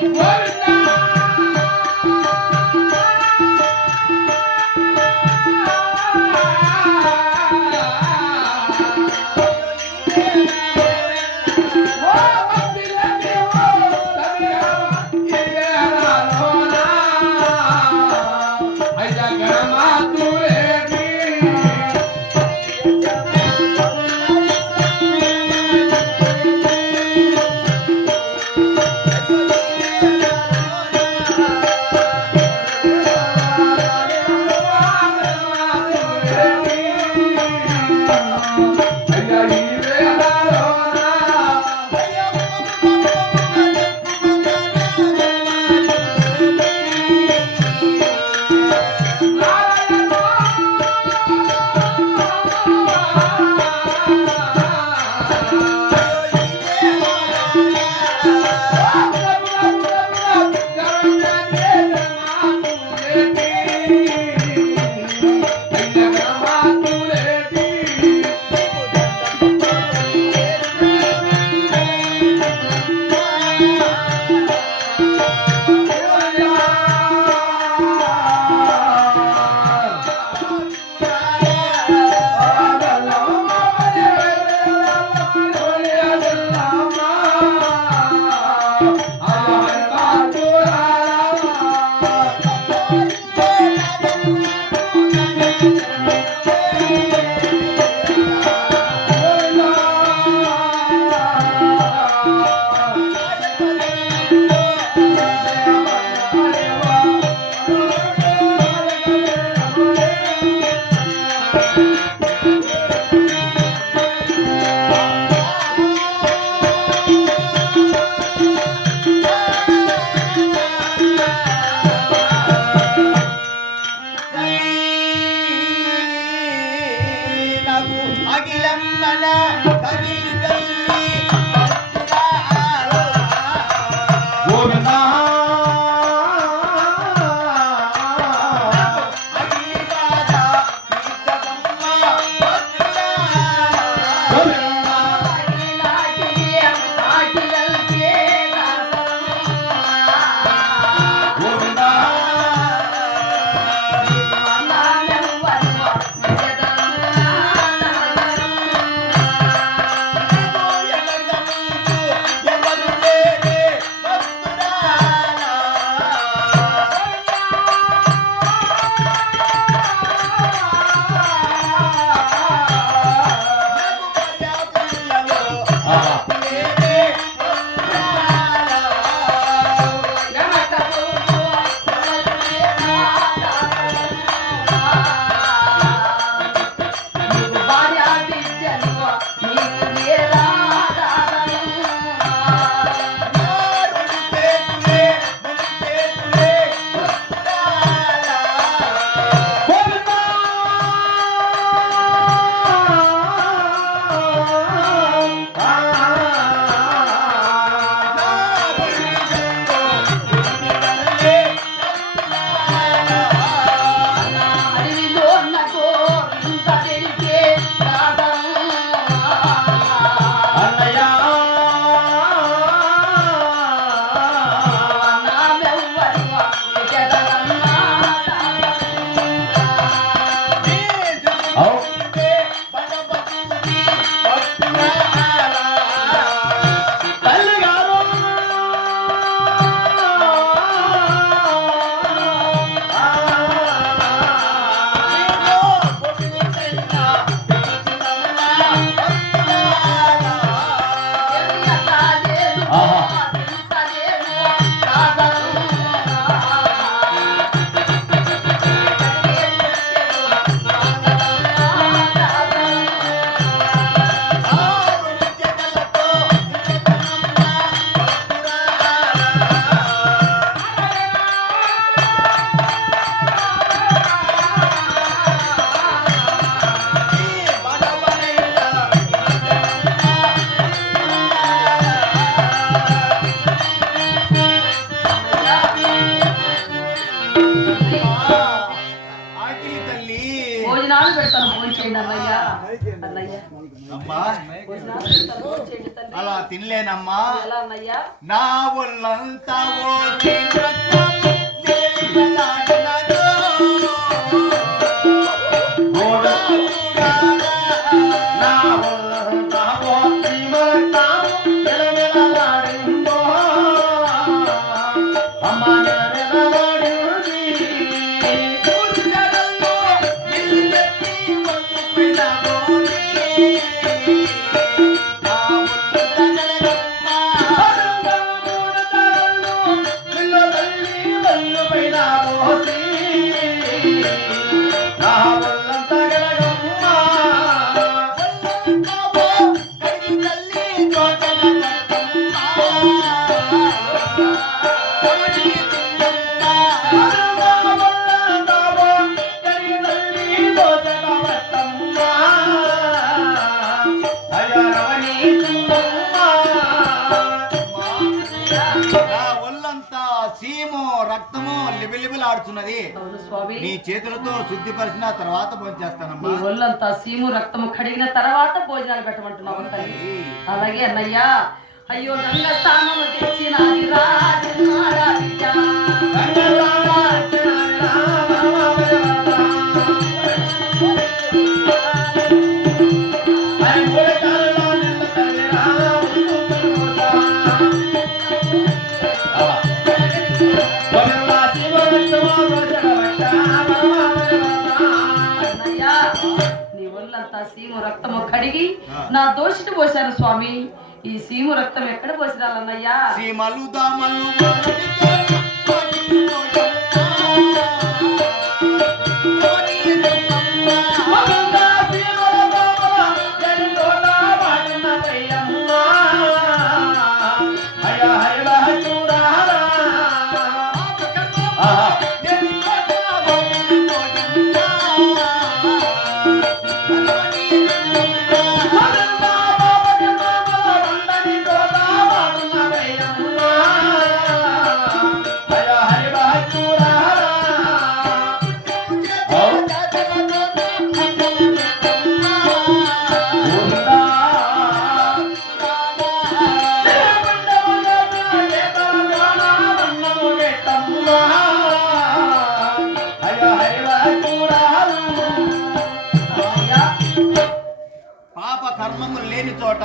What? భోజనాలు పెడతాను భోజనం చేయండి అన్నయ్య. అన్నయ్య. అమ్మా భోజనాలు పెడతాను, చేయండి తండ్రి. అలా తినలేనమ్మా. ఎలా అన్నయ్యా? నా ఒళ్ళంతా అవును స్వామి. నీ చేతులతో శుద్ధిపరిచిన తర్వాత నీ భోంచేస్తానమ్మా ఒళ్ళంతా సీము రక్తము కడిగిన తర్వాత భోజనాలు పెట్టమంటున్నావు. అలాగే అన్నయ్యా. అయ్యో గంగ స్థానము నీ సీము రక్తము కడిగి నా దోషిని పోశాను స్వామి. ఈ సీము రక్తం ఎక్కడ పోసిరాలన్నయ్యా? సీమలు దామలు కర్మము లేని చోట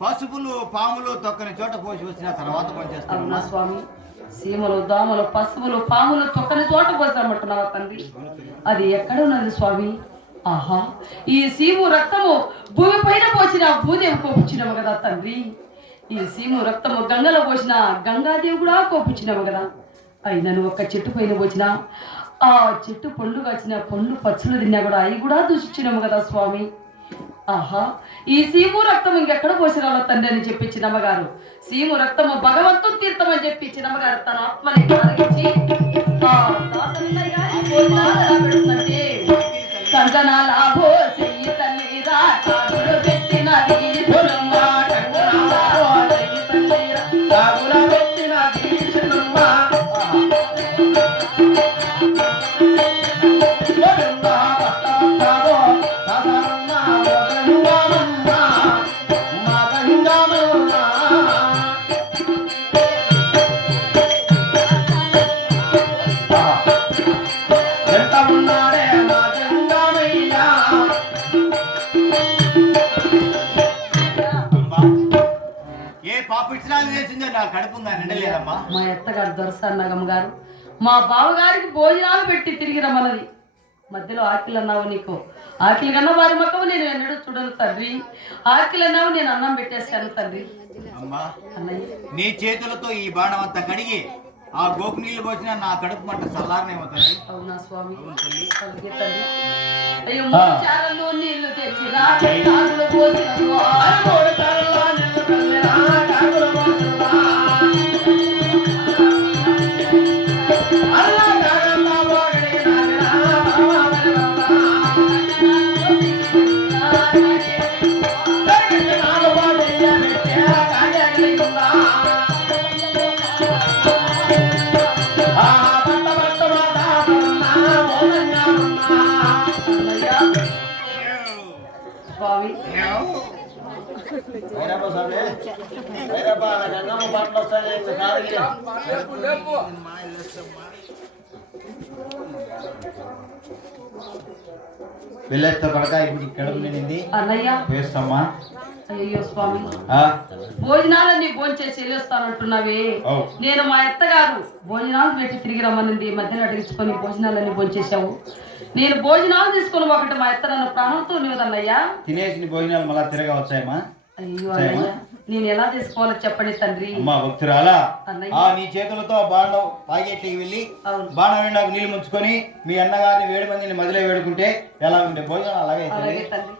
పసుపులు పాములు తొక్కని చోట పోసి వచ్చిన తర్వాత అవునా పనిచేస్తాను స్వామి? సీమలు దామలు పసుపులు పాములు తొక్కని చోట పోసామంటున్నావా తండ్రి? అది ఎక్కడ ఉన్నది స్వామి? ఆహా ఈ సీము రక్తము భూమి పైన పోసిన భూదేవి కోపించినవు కదా తండ్రి. ఈ సీము రక్తము గంగలో పోసిన గంగాదేవి కూడా కోపించినవు కదా. అయినను ఒక చెట్టు పైన పోసిన ఆ చెట్టు పండ్లు కాచిన పండ్లు పచ్చులు తిన్నా కూడా అవి కూడా దూషించినాము కదా స్వామి. ఆహా ఈ సీము రక్తం ఇంకెక్కడ పోసిరాల తండ్రి అని చెప్పి చిన్నమ్మగారు. సీము రక్తము భగవంతు తీర్థం అని చెప్పి చిన్నమ్మగారు తన ఆత్మని కలిగించి పాపిచ్చినాలు చేసిందో నా కడుపు ఉందా నిండలేదమ్మా మా ఎత్తగారు దొరసన్నగమ్మ గారు మా బావగారికి భోజనాలు పెట్టి తిరిగి రమ్మన్నది. మధ్యలో ఆకిలి అన్నావు నీకు. ఆకిలి కన్నా వారి మొక్కవు నేను ఎన్నడూ చూడను తండ్రి. ఆకిలి అన్నావు నేను అన్నం పెట్టేశాను తండ్రి. అమ్మా నీ చేతులతో ఈ బాణం అంతా కడిగి ఆ గోపు నీళ్ళు పోసిన నా కడుపు మంట చల్లారనేమవుతుంది అవునా స్వామి? అయ్యో మూడు చారల్లో నీళ్ళు తెచ్చి రాత్రి తాగులు వెళ్ళేస్తా కొడక ఇప్పుడు కడుపు నిండింది అన్నయ్య. అయ్యో స్వామి. భోజనాలన్నీ భోంచేసి వెళ్ళొస్తానంటున్నావే. నేను మా అత్తగారు భోజనాలు పెట్టి తిరిగి రమ్మనింది మధ్యలో అడిగించుకొని భోజనాలన్నీ భోంచేశావు. నేను భోజనాలు తీసుకొని ఒకటి మా అత్త నన్ను ప్రాణంతో లేదన్నయ్యా తినేసిన భోజనాలు మళ్ళా తిరగా వచ్చాయమ్మా అయ్యో అన్నయ్య నేను ఎలా తీసుకోవాలో చెప్పండి తండ్రి. అమ్మా భక్తురాలా. ఆ నీ చేతులతో బాండం పాకెట్లకి వెళ్ళి బాణం నిండాకు నీళ్ళు ముంచుకొని మీ అన్నగారిని వేడి మందిని మదిలే వేడుకుంటే ఎలా ఉండే? భోజనం అలాగే అలాగే. తండ్రి.